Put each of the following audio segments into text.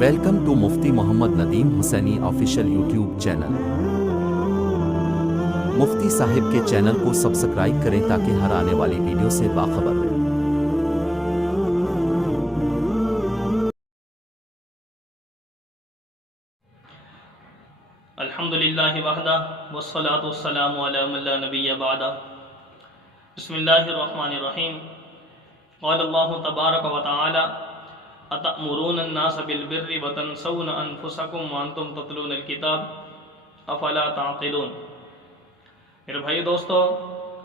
Welcome to Mufti Muhammad Nadeem Husaini official YouTube channel. Mufti صاحب کے channel کو سبسکرائب کریں تاکہ ہر آنے والی ویڈیو سے باخبر رہیں۔ الحمدللہ وحدہ والصلاة والسلام علی من لا نبی بعدہ۔ بسم اللہ الرحمن الرحیم۔ قال اللہ تبارک و تعالی اتأمرون الناس بالبر وتنسون انفسکم وانتم تتلون الکتاب افلا تعقلون۔ میرے بھائی دوستو،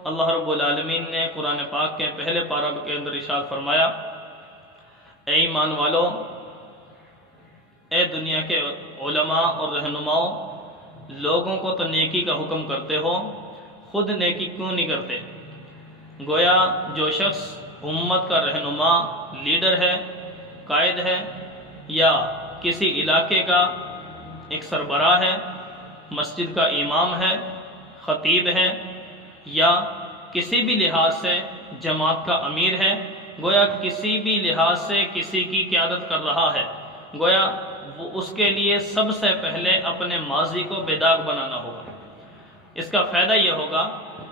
اللہ رب العالمین نے قرآن پاک کے پہلے پارہ کے اندر ارشاد فرمایا، اے ایمان والو، اے دنیا کے علماء اور رہنماؤں، لوگوں کو تو نیکی کا حکم کرتے ہو، خود نیکی کیوں نہیں کرتے؟ گویا جو شخص امت کا رہنما، لیڈر ہے، قائد ہے، یا کسی علاقے کا ایک سربراہ ہے، مسجد کا امام ہے، خطیب ہے، یا کسی بھی لحاظ سے جماعت کا امیر ہے، گویا کسی بھی لحاظ سے کسی کی قیادت کر رہا ہے، گویا وہ اس کے لیے سب سے پہلے اپنے ماضی کو بے داغ بنانا ہوگا۔ اس کا فائدہ یہ ہوگا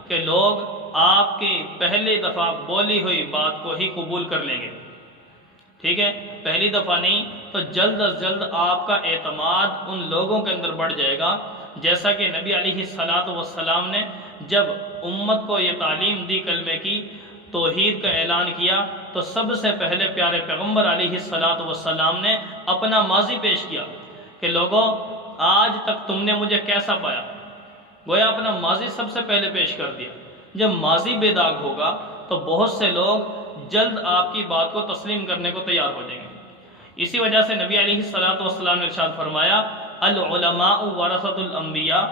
کہ لوگ آپ کی پہلی دفعہ بولی ہوئی بات کو ہی قبول کر لیں گے، ٹھیک ہے؟ پہلی دفعہ نہیں تو جلد از جلد آپ کا اعتماد ان لوگوں کے اندر بڑھ جائے گا، جیسا کہ نبی علیہ السلام نے جب امت کو یہ تعلیم دی، کلمے کی، توحید کا اعلان کیا، تو سب سے پہلے پیارے پیغمبر علیہ السلام نے اپنا ماضی پیش کیا کہ لوگوں، آج تک تم نے مجھے کیسا پایا؟ گویا اپنا ماضی سب سے پہلے پیش کر دیا۔ جب ماضی بے داغ ہوگا تو بہت سے لوگ جلد آپ کی بات کو تسلیم کرنے کو تیار ہو جائیں گے۔ اسی وجہ سے نبی علیہ السلام نے ارشاد فرمایا، العلماء ورثۃ الانبیاء،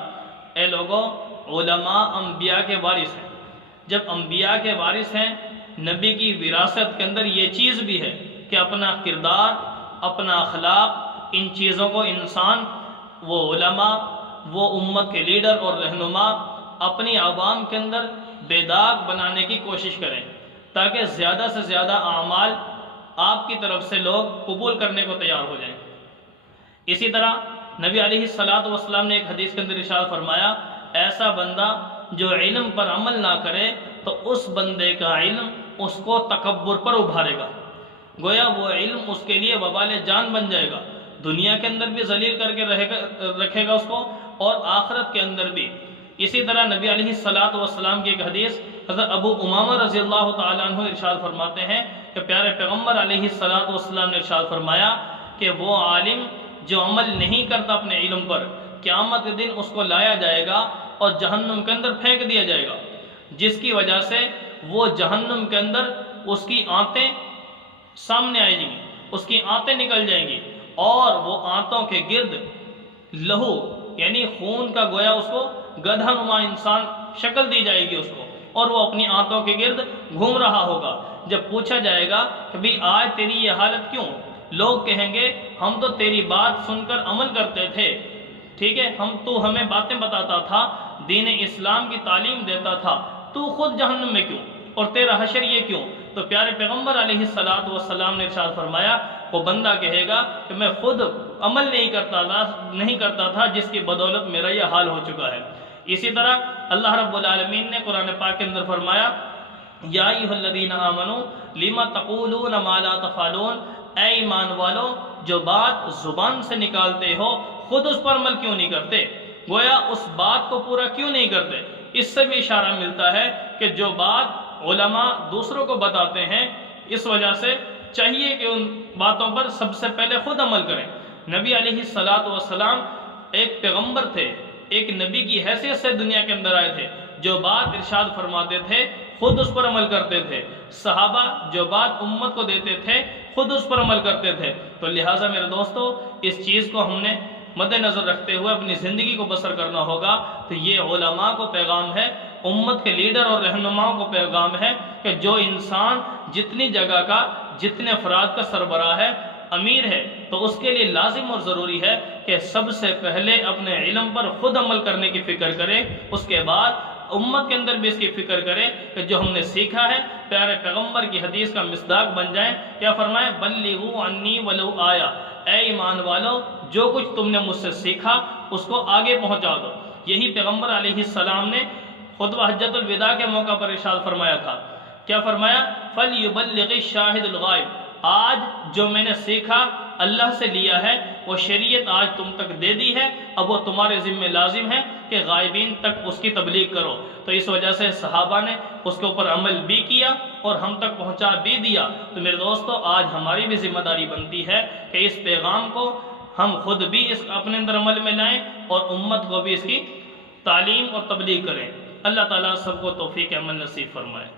اے لوگوں، علماء انبیاء کے وارث ہیں۔ جب انبیاء کے وارث ہیں، نبی کی وراثت کے اندر یہ چیز بھی ہے کہ اپنا کردار، اپنا اخلاق، ان چیزوں کو انسان، وہ علماء، وہ امت کے لیڈر اور رہنما اپنی عوام کے اندر بے داغ بنانے کی کوشش کریں، تاکہ زیادہ سے زیادہ اعمال آپ کی طرف سے لوگ قبول کرنے کو تیار ہو جائیں۔ اسی طرح نبی علیہ السلام نے ایک حدیث کے اندر ارشاد فرمایا، ایسا بندہ جو علم پر عمل نہ کرے تو اس بندے کا علم اس کو تکبر پر ابھارے گا، گویا وہ علم اس کے لیے وبال جان بن جائے گا، دنیا کے اندر بھی ذلیل کر کے رکھے گا اس کو، اور آخرت کے اندر بھی۔ اسی طرح نبی علیہ السلام کی ایک حدیث حضرت ابو امامہ رضی اللہ تعالیٰ عنہ ارشاد فرماتے ہیں کہ پیارے پیغمبر علیہ السلام نے ارشاد فرمایا کہ وہ عالم جو عمل نہیں کرتا اپنے علم پر، قیامت کے دن اس کو لایا جائے گا اور جہنم کے اندر پھینک دیا جائے گا، جس کی وجہ سے وہ جہنم کے اندر اس کی آنتیں سامنے آئیں گی، اس کی آنتیں نکل جائیں گی، اور وہ آنتوں کے گرد لہو یعنی خون کا گویا اس کو گدھا نما انسان شکل دی جائے گی اس کو، اور وہ اپنی آنتوں کے گرد گھوم رہا ہوگا۔ جب پوچھا جائے گا کہ بھی آج تیری یہ حالت کیوں؟ لوگ کہیں گے ہم تو تیری بات سن کر عمل کرتے تھے، ٹھیک ہے، تو ہمیں باتیں بتاتا تھا، دین اسلام کی تعلیم دیتا تھا، تو خود جہنم میں کیوں اور تیرا حشر یہ کیوں؟ تو پیارے پیغمبر علیہ السلام نے ارشاد فرمایا، وہ بندہ کہے گا کہ میں خود عمل نہیں کرتا تھا جس کی بدولت میرا یہ حال ہو چکا ہے۔ اسی طرح اللہ رب العالمین نے قرآن پاک کے اندر فرمایا، یا ایھا الذین آمنوا لم تقولون ما لا تفعلون، اے ایمان والو، جو بات زبان سے نکالتے ہو خود اس پر عمل کیوں نہیں کرتے؟ گویا اس بات کو پورا کیوں نہیں کرتے؟ اس سے بھی اشارہ ملتا ہے کہ جو بات علماء دوسروں کو بتاتے ہیں، اس وجہ سے چاہیے کہ ان باتوں پر سب سے پہلے خود عمل کریں۔ نبی علیہ السلام ایک پیغمبر تھے، ایک نبی کی حیثیت سے دنیا کے اندر آئے تھے، جو بات ارشاد فرماتے تھے خود اس پر عمل کرتے تھے، صحابہ جو بات امت کو دیتے تھے خود اس پر عمل کرتے تھے۔ تو لہٰذا میرے دوستو، اس چیز کو ہم نے مد نظر رکھتے ہوئے اپنی زندگی کو بسر کرنا ہوگا۔ تو یہ علماء کو پیغام ہے، امت کے لیڈر اور رہنماؤں کو پیغام ہے کہ جو انسان جتنی جگہ کا، جتنے افراد کا سربراہ ہے، امیر ہے، تو اس کے لیے لازم اور ضروری ہے کہ سب سے پہلے اپنے علم پر خود عمل کرنے کی فکر کرے، اس کے بعد امت کے اندر بھی اس کی فکر کرے کہ جو ہم نے سیکھا ہے پیارے پیغمبر کی حدیث کا مصداق بن جائیں۔ کیا فرمائے؟ بلغوا عنی ولو آیا، اے ایمان والو جو کچھ تم نے مجھ سے سیکھا اس کو آگے پہنچا دو۔ یہی پیغمبر علیہ السلام نے خطبہ حجۃ الوداع کے موقع پر ارشاد فرمایا تھا۔ کیا فرمایا؟ فَلْيُبَلِّغِ الشَّاهِدُ الْغَائِبُ، آج جو میں نے سیکھا اللہ سے لیا ہے وہ شریعت آج تم تک دے دی ہے، اب وہ تمہارے ذمہ لازم ہے کہ غائبین تک اس کی تبلیغ کرو۔ تو اس وجہ سے صحابہ نے اس کے اوپر عمل بھی کیا اور ہم تک پہنچا بھی دیا۔ تو میرے دوستو آج ہماری بھی ذمہ داری بنتی ہے کہ اس پیغام کو ہم خود بھی اس اپنے اندر عمل میں لائیں اور امت کو بھی اس کی تعلیم اور تبلیغ کریں۔ اللہ تعالیٰ سب کو توفیق عمل نصیب فرمائے۔